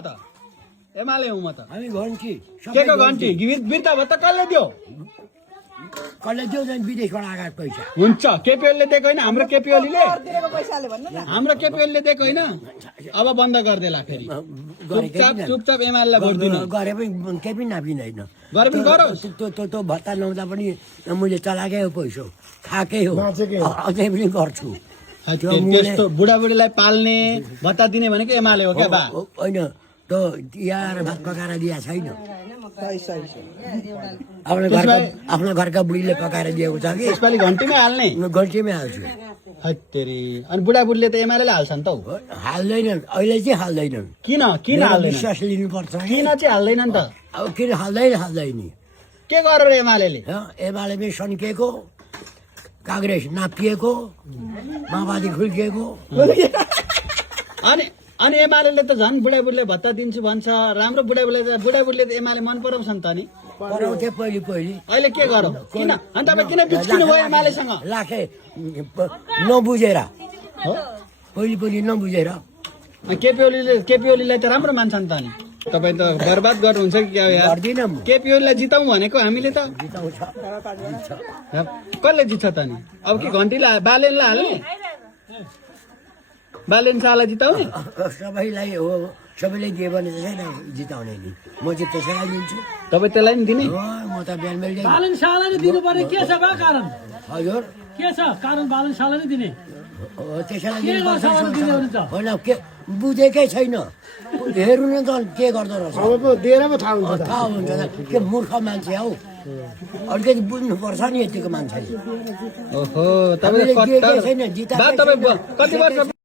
त एमाले हुँ म त हामी घन्टी के को घन्टी बिर्ता भत्ता कसले दियो कसले दियो झन् विदेशबाट आएको पैसा हुन्छ केपिओलले दिएको होइन हाम्रो केपिओलीले दिएको पैसाले भन्नु न हाम्रो केपिओलले दिएको होइन अब बन्द गरिदेला फेरि चुपचाप एमालेलाई भोट दिनु गरे पनि केही पनि नापिँदैन गरे पनि गरोस् त्यो भत्ता नहुँदा पनि मैले चलाएकै हो पैसा खाएकै हो अझै पनि गर्छु त्यस्तो बुढाबुढीलाई पाल्ने भत्ता दिने भनेको एमाले हो क्या बा होइन त्यो यार भात पकाएर दिएको छैन आफ्नो घरका बुढीले पकाएर दिएको छ कि यसपालि घन्टीमै हाल्ने घन्टीमै हाल्छु हत्तेरी अनि बुढाबुढीले त एमाले हाल्छ नि त हौ हाल्दैनन् अहिले चाहिँ हाल्दैनन् किन हाल्दैन विश्वास लिनुपर्छ किन चाहिँ हाल्दैन नि त अब किन हाल्दैन के गरेर एमाले एमालेमै सन्किएको काङ्ग्रेस नापिएको माओवादी खुल्किएको अनि एमाले त झन् बुढाबुढीले भत्ता दिन्छु भन्छ राम्रो बुढाबुढीले त एमाले मन पराउँछ नि त नि पढाउँथे पहिले अहिले के गरौँ किन अनि तपाईँ किन बिच्किनु भयो एमालेसँग लाखे नबुझेर पहिले नबुझेर केपिओलीलाई त राम्रो मान्छ नि त नि तपाईँ त बर्बाद गर्नुहुन्छ कि क्या यार केपिओलीलाई जिताउँ भनेको हामीले त कसले जित्छ त नि अब के घन्टीलाई बालेनलाई हाल्ने बालेन शाहलाई जिताउने सबैलाई हो सबैले दियो भने छैन जिताउने नि म चाहिँ त्यसैलाई दिन्छु तपाईँ त्यसलाई नि दिने म त बिहान बेलुकै बालन शाहलाई दिनु पर्ने के छ बा कारण हजुर के छ कारण बालन शाहलाई दिने त्यसैलाई के गर्छ भने दिने हुन्छ होइन के बुझेकै छैन हेर्नु न त के गर्दो रहेछ दिएर पो थाहा हुन्छ थाहा हुन्छ के मूर्ख मान्छे हौ अलिकति बुझ्नुपर्छ नि यतिको मान्छेले ओहो तपाईँ कति वर्ष